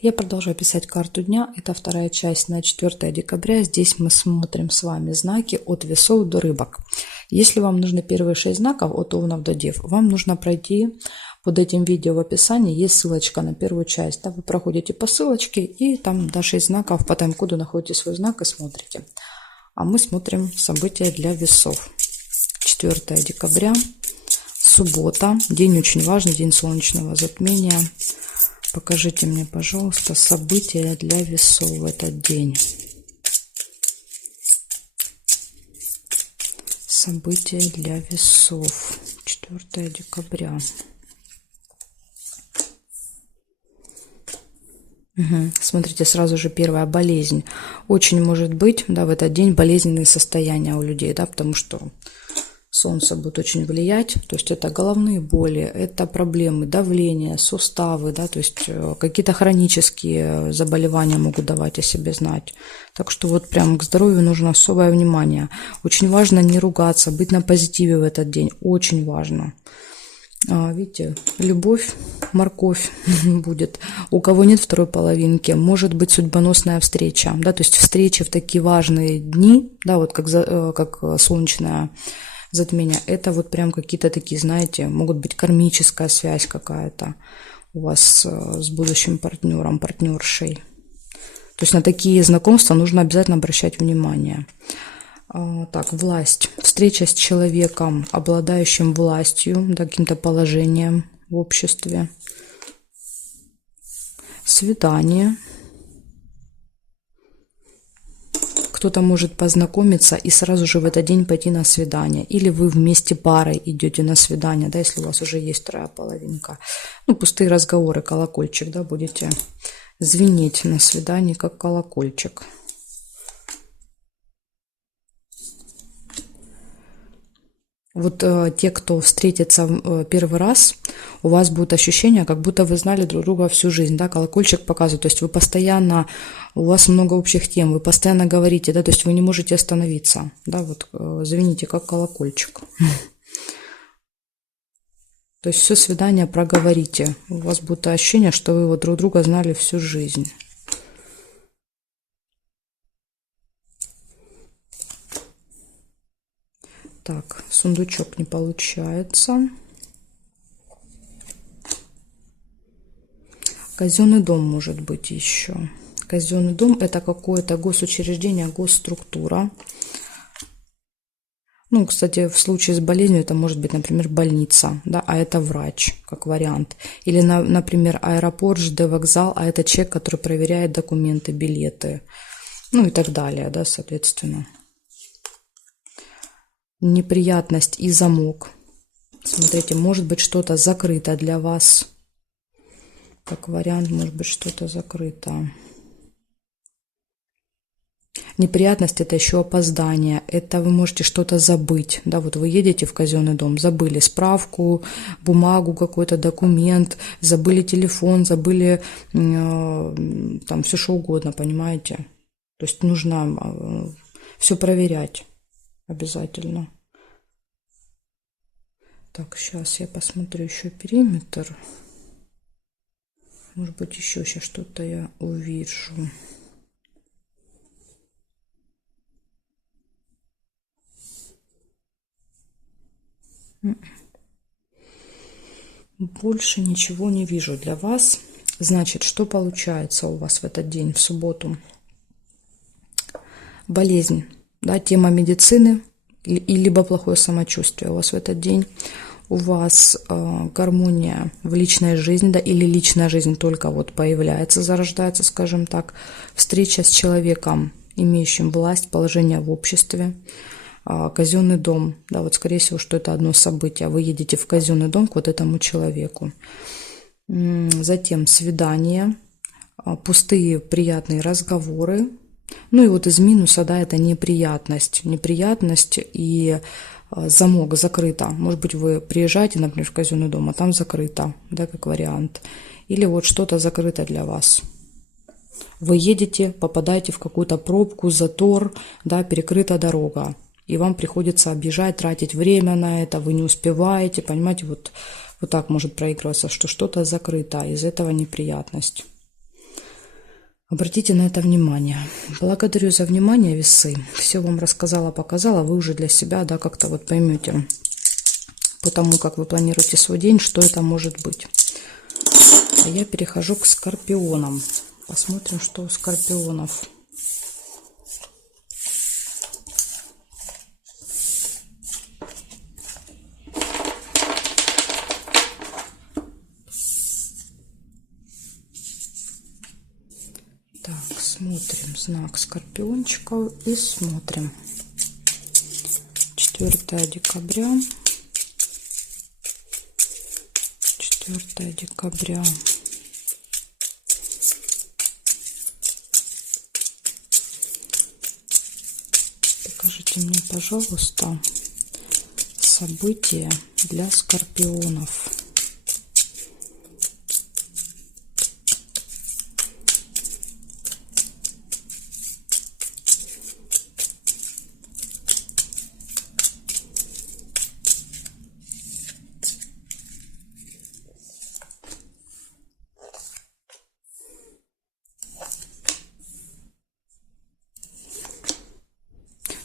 Я продолжаю писать карту дня. Это вторая часть на 4 декабря. Здесь мы смотрим с вами знаки от весов до рыбок. Если вам нужны первые 6 знаков от овнов до дев, вам нужно пройти под этим видео в описании. Есть ссылочка на первую часть. Да, вы проходите по ссылочке и там до 6 знаков по тайм-коду находите свой знак и смотрите. А мы смотрим события для весов. 4 декабря, суббота. День очень важный, день солнечного затмения. Покажите мне, пожалуйста, события для весов в этот день. События для весов. 4 декабря. Смотрите, сразу же первая болезнь. Очень может быть, да, в этот день болезненные состояния у людей, да, потому что Солнце будет очень влиять, то есть это головные боли, это проблемы давления, суставы, да, то есть какие-то хронические заболевания могут давать о себе знать. Так что вот прям к здоровью нужно особое внимание. Очень важно не ругаться, быть на позитиве в этот день, очень важно. Видите, любовь, морковь будет. У кого нет второй половинки, может быть судьбоносная встреча, да, то есть встречи в такие важные дни, да, вот как солнечная затмение, это вот прям какие-то такие, знаете, могут быть кармическая связь какая-то у вас с будущим партнером, партнершей. То есть на такие знакомства нужно обязательно обращать внимание. Так, власть. Встреча с человеком, обладающим властью, да, каким-то положением в обществе. Свидание. Кто-то может познакомиться и сразу же в этот день пойти на свидание. Или вы вместе парой идете на свидание, да, если у вас уже есть вторая половинка. Ну, пустые разговоры, колокольчик, да, будете звенеть на свидании, как колокольчик. Вот те, кто встретится первый раз, у вас будет ощущение, как будто вы знали друг друга всю жизнь, да, колокольчик показывает, то есть вы постоянно, у вас много общих тем, вы постоянно говорите, да, то есть вы не можете остановиться, да, вот звените, как колокольчик. То есть все свидание проговорите, у вас будет ощущение, что вы вот друг друга знали всю жизнь. Так, сундучок не получается. Казенный дом может быть еще. Казенный дом – это какое-то госучреждение, госструктура. Ну, кстати, в случае с болезнью это может быть, например, больница, да, а это врач, как вариант. Или, например, аэропорт, ЖД вокзал, а это человек, который проверяет документы, билеты, ну и так далее, да, соответственно. Неприятность и замок. Смотрите, может быть что-то закрыто для вас. Как вариант, может быть что-то закрыто. Неприятность – это еще опоздание. Это вы можете что-то забыть. Да, вот вы едете в казенный дом, забыли справку, бумагу, какой-то документ, забыли телефон, забыли там все что угодно, понимаете? То есть нужно все проверять. Обязательно. Так, сейчас я посмотрю еще периметр. Может быть, еще сейчас что-то я увижу. Больше ничего не вижу для вас. Значит, что получается у вас в этот день, в субботу? Болезнь. Да, тема медицины и либо плохое самочувствие у вас в этот день. У вас гармония в личной жизни, да, или личная жизнь только вот появляется, зарождается, скажем так. Встреча с человеком, имеющим власть, положение в обществе. Казенный дом, да, вот скорее всего, что это одно событие. Вы едете в казенный дом к вот этому человеку. Затем свидание, пустые приятные разговоры. Ну и вот из минуса, да, это неприятность. Неприятность и замок закрыто. Может быть, вы приезжаете, например, в казенный дом, а там закрыто, да, как вариант. Или вот что-то закрыто для вас. Вы едете, попадаете в какую-то пробку, затор, да, перекрыта дорога. И вам приходится объезжать, тратить время на это, вы не успеваете, понимаете, вот так может проигрываться, что что-то закрыто, из этого неприятность. Обратите на это внимание. Благодарю за внимание, весы. Все вам рассказала, показала. Вы уже для себя, да, как-то вот поймете по тому, как вы планируете свой день, что это может быть. А я перехожу к скорпионам. Посмотрим, что у скорпионов. Так, смотрим знак скорпиончиков и смотрим. 4 декабря. 4 декабря. Покажите мне, пожалуйста, события для скорпионов.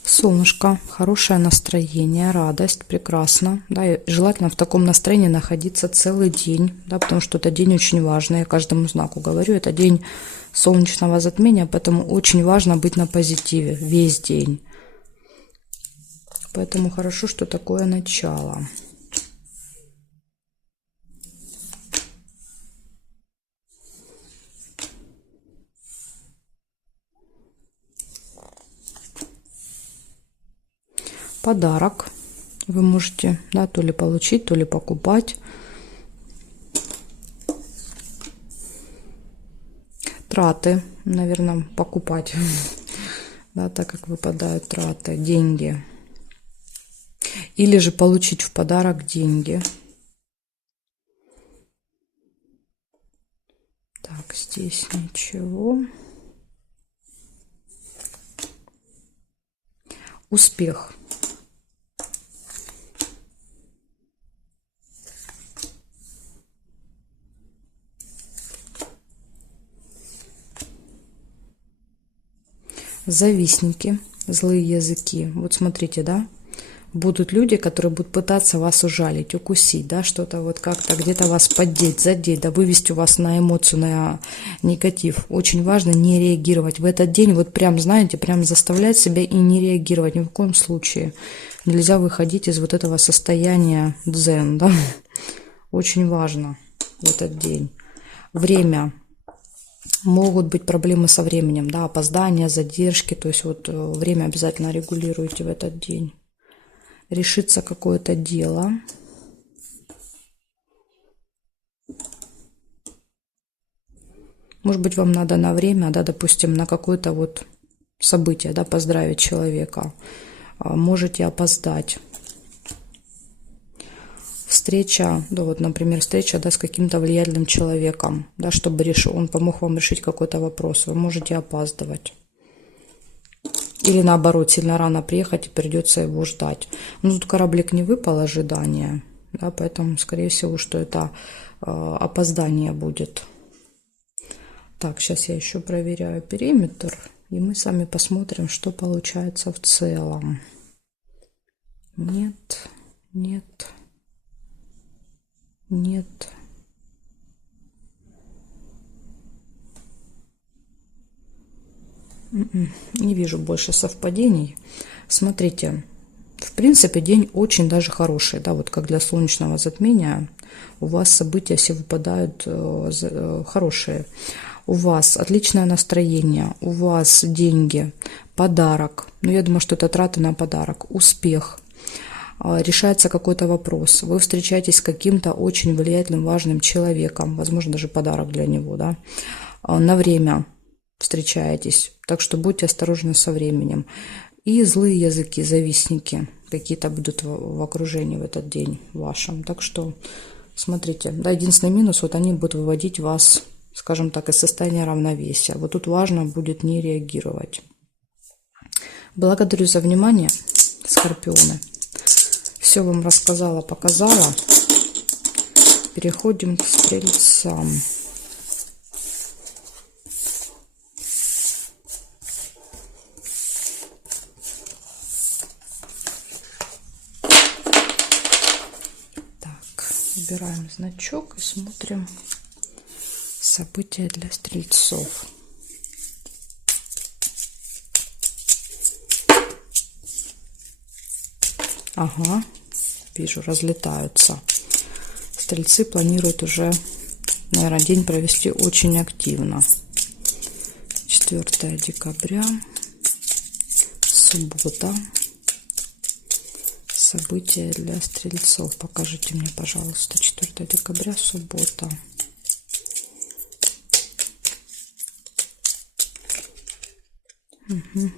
Солнышко, хорошее настроение, радость, прекрасно. Да, и желательно в таком настроении находиться целый день, да, потому что это день очень важный. Я каждому знаку говорю, это день солнечного затмения, поэтому очень важно быть на позитиве весь день. Поэтому хорошо, что такое начало. Подарок вы можете, да, то ли получить, то ли покупать. Траты, наверное, покупать, да, так как выпадают траты, деньги. Или же получить в подарок деньги. Так, здесь ничего. Успех. Завистники, злые языки. Вот смотрите, да, будут люди, которые будут пытаться вас ужалить, укусить, да, что-то вот как-то где-то вас поддеть, задеть, да, вывести у вас на эмоцию, на негатив. Очень важно не реагировать в этот день, вот прям, знаете, прям заставлять себя и не реагировать ни в коем случае. Нельзя выходить из вот этого состояния дзен, да. Очень важно в этот день. Время. Могут быть проблемы со временем, да, опоздания, задержки, то есть вот время обязательно регулируйте в этот день. Решится какое-то дело. Может быть, вам надо на время, да, допустим, на какое-то вот событие, да, поздравить человека. Можете опоздать. Встреча, да, вот, например, встреча, да, с каким-то влиятельным человеком, да, чтобы он помог вам решить какой-то вопрос. Вы можете опаздывать. Или наоборот, сильно рано приехать и придется его ждать. Но тут кораблик не выпал, ожидания, да, поэтому, скорее всего, что это опоздание будет. Так, сейчас я еще проверяю периметр, и мы с вами посмотрим, что получается в целом. Нет, нет. Нет. Не вижу больше совпадений. Смотрите, в принципе, день очень даже хороший, да, вот как для солнечного затмения у вас события все выпадают хорошие. У вас отличное настроение, у вас деньги, подарок. Ну, я думаю, что это траты на подарок, успех. Решается какой-то вопрос, вы встречаетесь с каким-то очень влиятельным, важным человеком, возможно, даже подарок для него, да, на время встречаетесь, так что будьте осторожны со временем. И злые языки, завистники какие-то будут в окружении в этот день вашем, так что смотрите, да, единственный минус, вот они будут выводить вас, скажем так, из состояния равновесия, вот тут важно будет не реагировать. Благодарю за внимание, скорпионы. Все вам рассказала, показала. Переходим к стрельцам. Выбираем значок и смотрим события для стрельцов. Ага, вижу, разлетаются. Стрельцы планируют уже, наверное, день провести очень активно. 4 декабря, суббота. События для стрельцов. Покажите мне, пожалуйста, 4 декабря, суббота. Угу.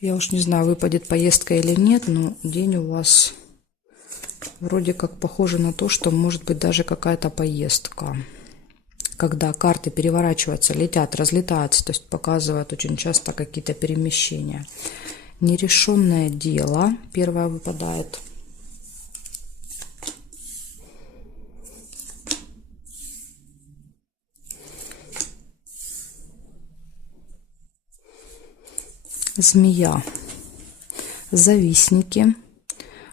Я уж не знаю, выпадет поездка или нет, но день у вас вроде как похоже на то, что может быть даже какая-то поездка. Когда карты переворачиваются, летят, разлетаются, то есть показывают очень часто какие-то перемещения. Нерешенное дело первое выпадает. Змея. Завистники.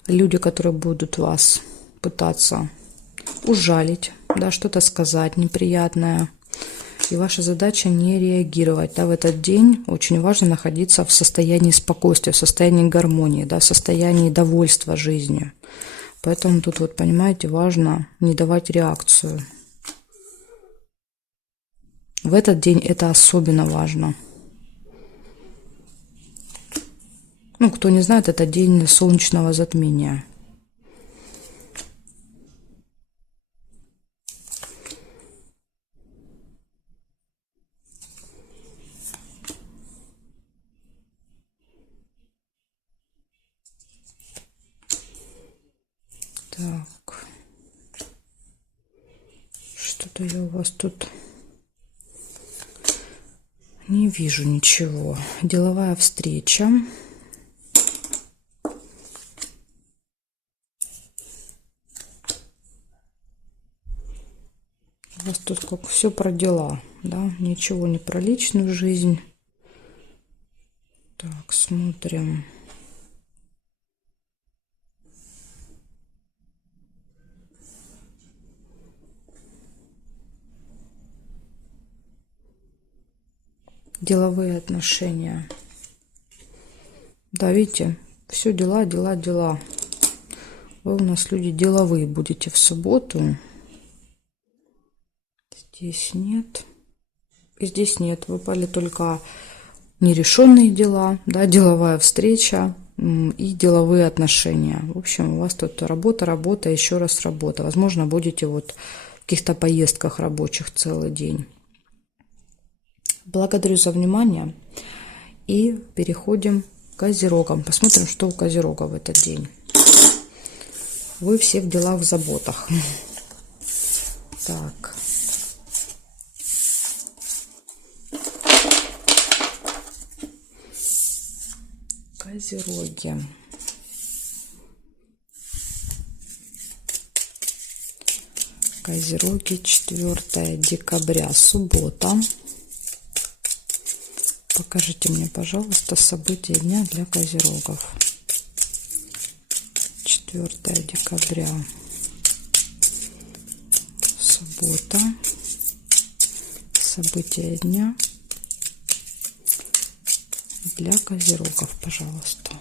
Люди, которые будут вас пытаться ужалить, да, что-то сказать неприятное. И ваша задача не реагировать. Да, в этот день очень важно находиться в состоянии спокойствия, в состоянии гармонии, да, в состоянии довольства жизнью. Поэтому тут, вот, понимаете, важно не давать реакцию. В этот день это особенно важно. Ну, кто не знает, это день солнечного затмения. Так. Что-то я у вас тут не вижу ничего. Деловая встреча. У вас тут как все про дела, да? Ничего не про личную жизнь. Так, смотрим. Деловые отношения. Да, видите, все дела, дела, дела. Вы у нас люди деловые будете в субботу. Здесь нет. И здесь нет. Выпали только нерешенные дела, да, деловая встреча и деловые отношения. В общем, у вас тут работа, работа, еще раз работа. Возможно, будете вот в каких-то поездках рабочих целый день. Благодарю за внимание. И переходим к козерогам. Посмотрим, что у козерога в этот день. Вы все в делах, в заботах. Так. Козероги. Козероги, 4 декабря, суббота. Покажите мне, пожалуйста, события дня для козерогов. 4 декабря, суббота. События дня для козерогов, пожалуйста.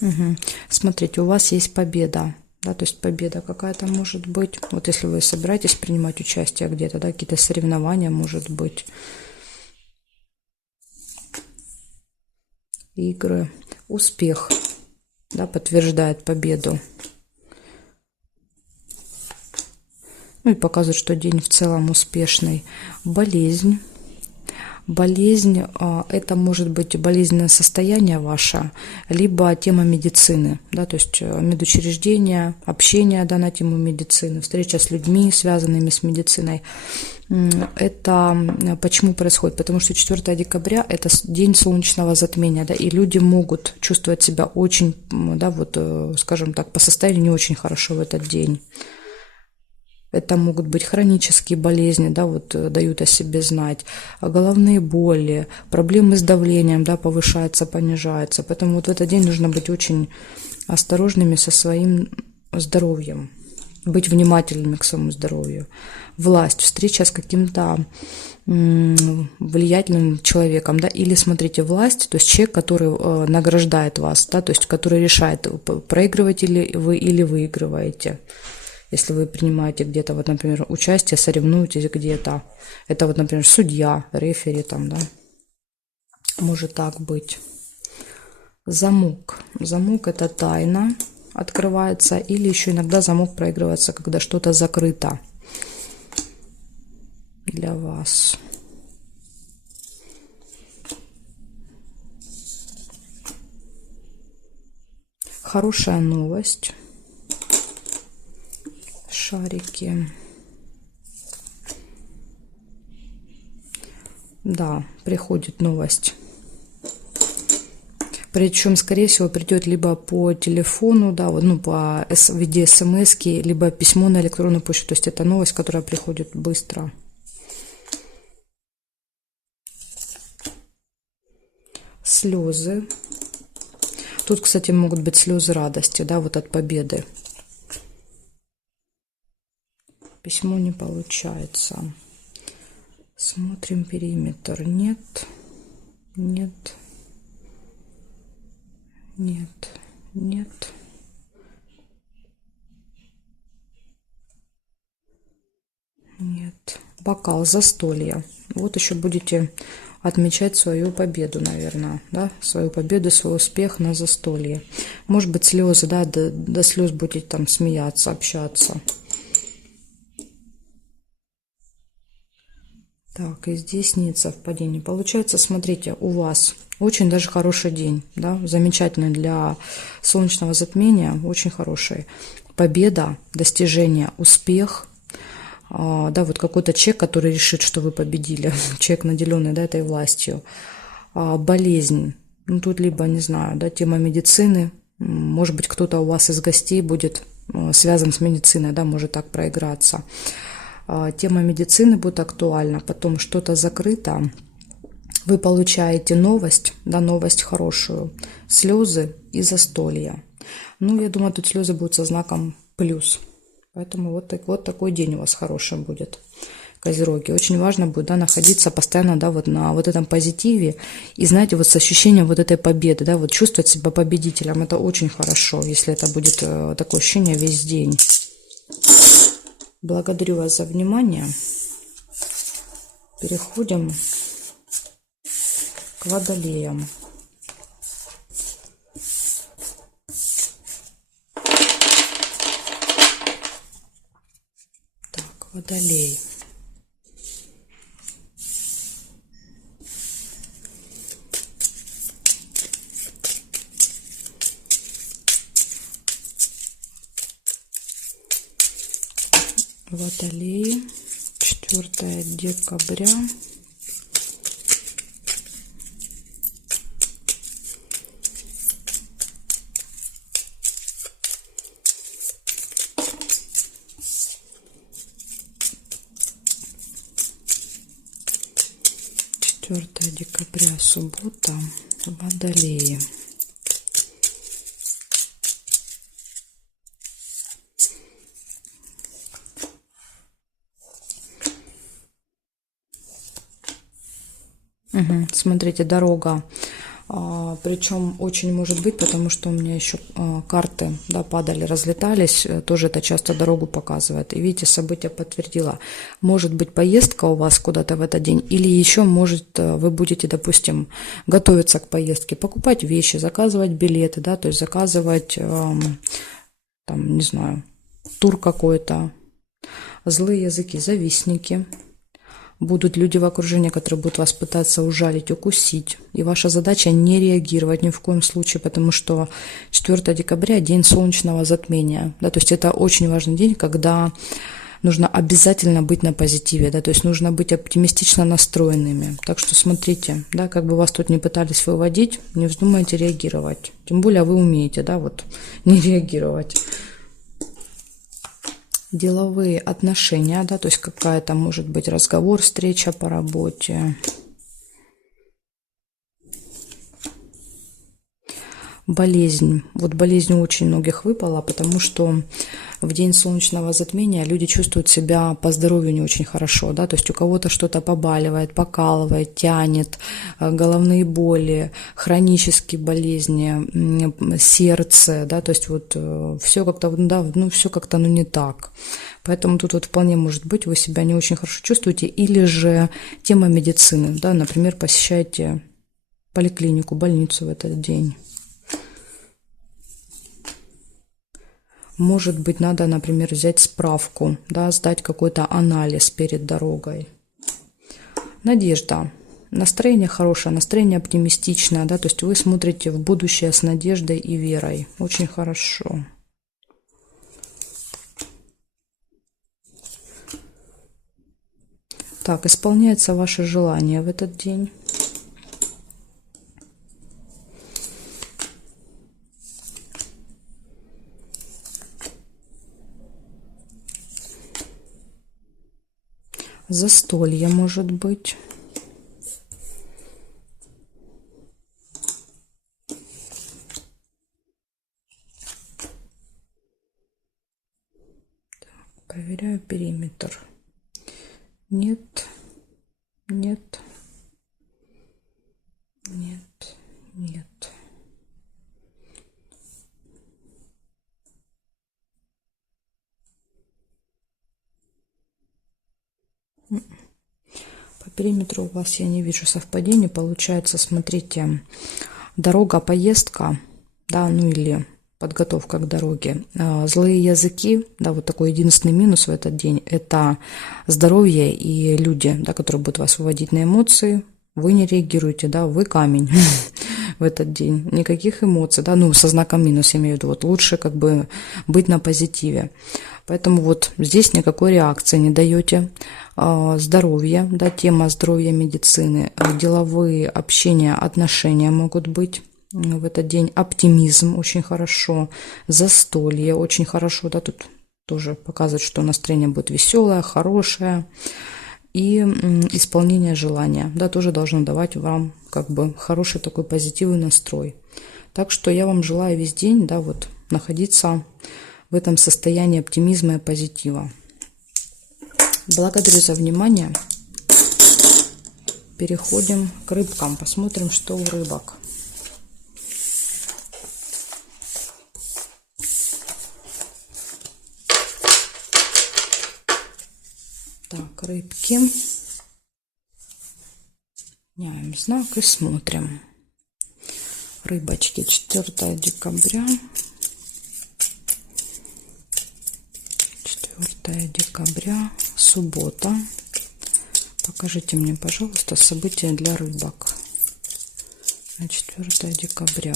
Угу. Смотрите, у вас есть победа, да, то есть победа какая-то может быть. Вот если вы собираетесь принимать участие где-то, да, какие-то соревнования, может быть, игры, успех, да, подтверждает победу. Ну и показывает, что день в целом успешный. Болезнь. Болезнь, это может быть болезненное состояние ваше, либо тема медицины, да, то есть медучреждения, общение, да, на тему медицины, встреча с людьми, связанными с медициной. Это почему происходит? Потому что 4 декабря – это день солнечного затмения, да, и люди могут чувствовать себя очень, да, вот, скажем так, по состоянию не очень хорошо в этот день. Это могут быть хронические болезни, да, вот дают о себе знать, головные боли, проблемы с давлением, да, повышается, понижается. Поэтому вот в этот день нужно быть очень осторожными со своим здоровьем, быть внимательными к своему здоровью. Власть, встреча с каким-то влиятельным человеком, да, или смотрите, власть, то есть человек, который награждает вас, да, то есть который решает, проигрываете ли вы или выигрываете. Если вы принимаете где-то, вот, например, участие, соревнуетесь где-то, это вот, например, судья, рефери там, да, может так быть. Замок. Замок – это тайна, открывается, или еще иногда замок проигрывается, когда что-то закрыто для вас. Хорошая новость. Шарики. Да, приходит новость. Причем, скорее всего, придет либо по телефону, да, ну, в виде смс-ки, либо письмо на электронную почту. То есть это новость, которая приходит быстро. Слезы. Тут, кстати, могут быть слезы радости, да, вот от победы. Письмо не получается. Смотрим периметр. Нет. Нет. Нет. Нет. Нет. Бокал, застолье. Вот еще будете отмечать свою победу, наверное, да, свою победу, свой успех на застолье. Может быть, слезы, да, до слез будете там смеяться, общаться. Так, и здесь нет совпадений. Получается, смотрите, у вас очень даже хороший день, да, замечательный для солнечного затмения, очень хороший. Победа, достижение, успех, да, вот какой-то человек, который решит, что вы победили, человек, наделенный, да, этой властью. Болезнь, ну, тут либо, не знаю, да, тема медицины, может быть, кто-то у вас из гостей будет связан с медициной, да, может так проиграться. Тема медицины будет актуальна, потом что-то закрыто, вы получаете новость, да, новость хорошую, слезы и застолья. Ну, я думаю, тут слезы будут со знаком плюс, поэтому вот такой день у вас хороший будет, Козероги. Очень важно будет, да, находиться постоянно, да, вот на вот этом позитиве и, знаете, вот с ощущением вот этой победы, да, вот чувствовать себя победителем, это очень хорошо, если это будет такое ощущение весь день. Благодарю вас за внимание. Переходим к водолеям. Так, водолей. Водолеи, 4 декабря. Суббота, Водолеи. Смотрите, дорога. Причем очень может быть, потому что у меня еще карты, да, падали, разлетались, тоже это часто дорогу показывает. И видите, событие подтвердило. Может быть поездка у вас куда-то в этот день, или еще может вы будете, допустим, готовиться к поездке, покупать вещи, заказывать билеты, да, то есть заказывать, там, не знаю, тур какой-то. Злые языки, завистники. Будут люди в окружении, которые будут вас пытаться ужалить, укусить. И ваша задача не реагировать ни в коем случае, потому что 4 декабря – день солнечного затмения. Да, то есть это очень важный день, когда нужно обязательно быть на позитиве, да, то есть нужно быть оптимистично настроенными. Так что смотрите, да, как бы вас тут не пытались выводить, не вздумайте реагировать. Тем более вы умеете, да, вот не реагировать. Деловые отношения, да, то есть какая-то может быть разговор, встреча по работе. Болезнь. Вот болезнь у очень многих выпала, потому что в день солнечного затмения люди чувствуют себя по здоровью не очень хорошо, да, то есть у кого-то что-то побаливает, покалывает, тянет, головные боли, хронические болезни, сердце, да, то есть вот все как-то, да, ну все как-то, ну не так. Поэтому тут вот вполне может быть, вы себя не очень хорошо чувствуете, или же тема медицины, да, например, посещаете поликлинику, больницу в этот день. Может быть, надо, например, взять справку, да, сдать какой-то анализ перед дорогой. Надежда. Настроение хорошее, настроение оптимистичное, да, то есть вы смотрите в будущее с надеждой и верой. Очень хорошо. Так, исполняется ваше желание в этот день. Застолье может быть. Так, проверяю периметр. Нет, нет, нет, нет. По периметру у вас я не вижу совпадений. Получается, смотрите, дорога, поездка, да, ну или подготовка к дороге. Злые языки, да, вот такой единственный минус в этот день – это здоровье и люди, да, которые будут вас выводить на эмоции. Вы не реагируете, да, вы камень в этот день. Никаких эмоций, да, ну, со знаком минус, я имею в виду. Вот лучше как бы быть на позитиве. Поэтому вот здесь никакой реакции не даете. Здоровье, да, тема здоровья, медицины, деловые общения, отношения могут быть в этот день. Оптимизм очень хорошо, застолье очень хорошо, да, тут тоже показывает, что настроение будет веселое, хорошее. И исполнение желания, да, тоже должно давать вам как бы хороший такой позитивный настрой. Так что я вам желаю весь день, да, вот находиться в этом состоянии оптимизма и позитива. Благодарю за внимание. Переходим к рыбкам. Посмотрим, что у рыбок. Так, рыбки. Меняем знак и смотрим. Рыбочки, 4 декабря. 4 декабря, суббота. Покажите мне, пожалуйста, события для рыбок на 4 декабря.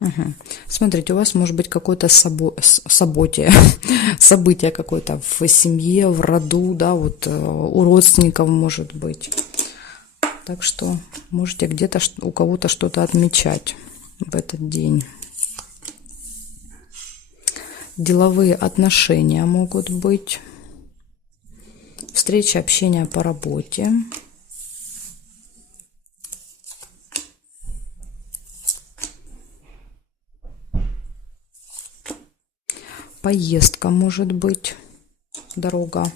Угу. Смотрите, у вас может быть какое-то событие какое-то в семье, в роду, да, вот у родственников может быть. Так что можете где-то у кого-то что-то отмечать в этот день. Деловые отношения могут быть. Встречи, общение по работе. Поездка может быть, дорога.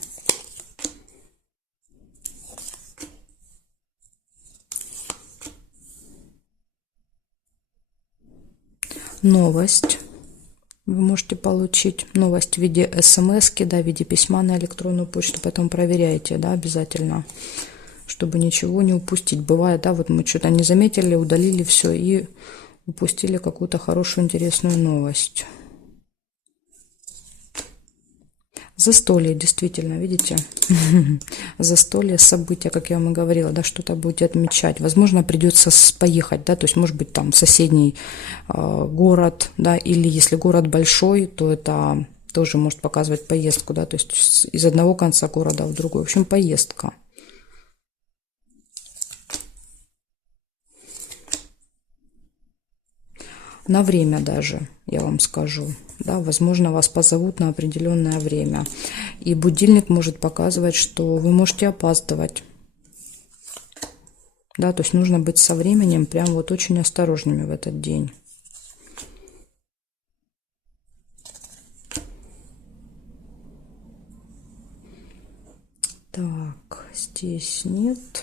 Новость. Вы можете получить новость в виде смс-ки, да, в виде письма на электронную почту, поэтому проверяйте, да, обязательно. чтобы ничего не упустить. Бывает, да, вот мы что-то не заметили, удалили все и упустили какую-то хорошую, интересную новость. Застолье, действительно, видите? Застолье, события, как я вам и говорила, да, что-то будете отмечать. Возможно, придется поехать, да, то есть, может быть, там соседний город, да, или если город большой, то это тоже может показывать поездку, да, то есть из одного конца города в другой. В общем, поездка. На время даже, я вам скажу. Да, возможно, вас позовут на определенное время. И будильник может показывать, что вы можете опаздывать. Да, то есть нужно быть со временем прям вот очень осторожными в этот день. Так, здесь нет.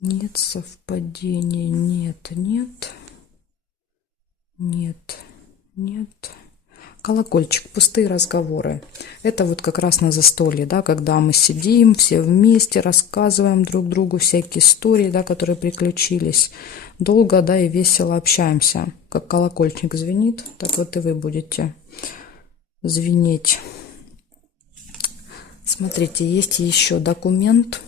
Нет совпадения, нет. Нет. Колокольчик, пустые разговоры. Это вот как раз на застолье, да, когда мы сидим все вместе, рассказываем друг другу всякие истории, да, которые приключились. Долго, да, и весело общаемся. Как колокольчик звенит, так вот и вы будете звенеть. Смотрите, есть еще документ.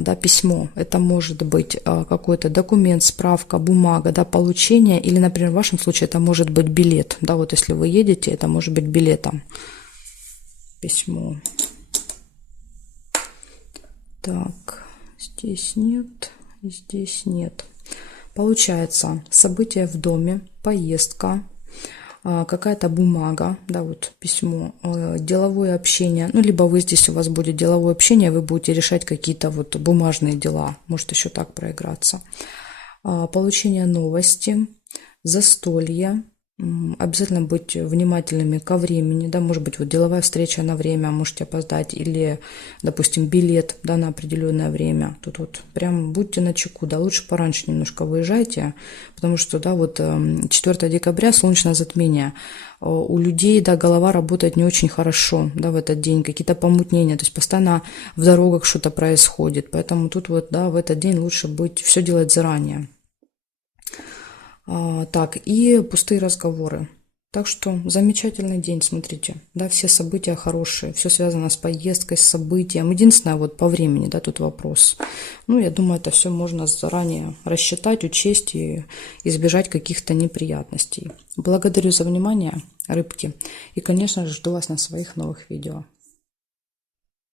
Да, письмо. Это может быть какой-то документ, справка, бумага, да, получение. Или, например, в вашем случае это может быть билет. Да, вот если вы едете, это может быть билетом. Письмо. Так, здесь нет, здесь нет. Получается, событие в доме, поездка, какая-то бумага, да, вот письмо, деловое общение, ну, либо вы здесь, у вас будет деловое общение, вы будете решать какие-то вот бумажные дела, может еще так проиграться. Получение новости, застолье, обязательно быть внимательными ко времени, да, может быть, вот деловая встреча на время, можете опоздать, или, допустим, билет, да, на определенное время. Тут вот прям будьте начеку, да, лучше пораньше немножко выезжайте, потому что, да, вот 4 декабря солнечное затмение, у людей, да, голова работает не очень хорошо, да, в этот день, какие-то помутнения, то есть постоянно в дорогах что-то происходит, поэтому тут вот, да, в этот день лучше все делать заранее. Так, и пустые разговоры. Так что замечательный день, смотрите, да, все события хорошие, все связано с поездкой, с событием. Единственное, вот по времени, да, тут вопрос. Ну, я думаю, это все можно заранее рассчитать, учесть и избежать каких-то неприятностей. Благодарю за внимание, рыбки. И, конечно же, жду вас на своих новых видео.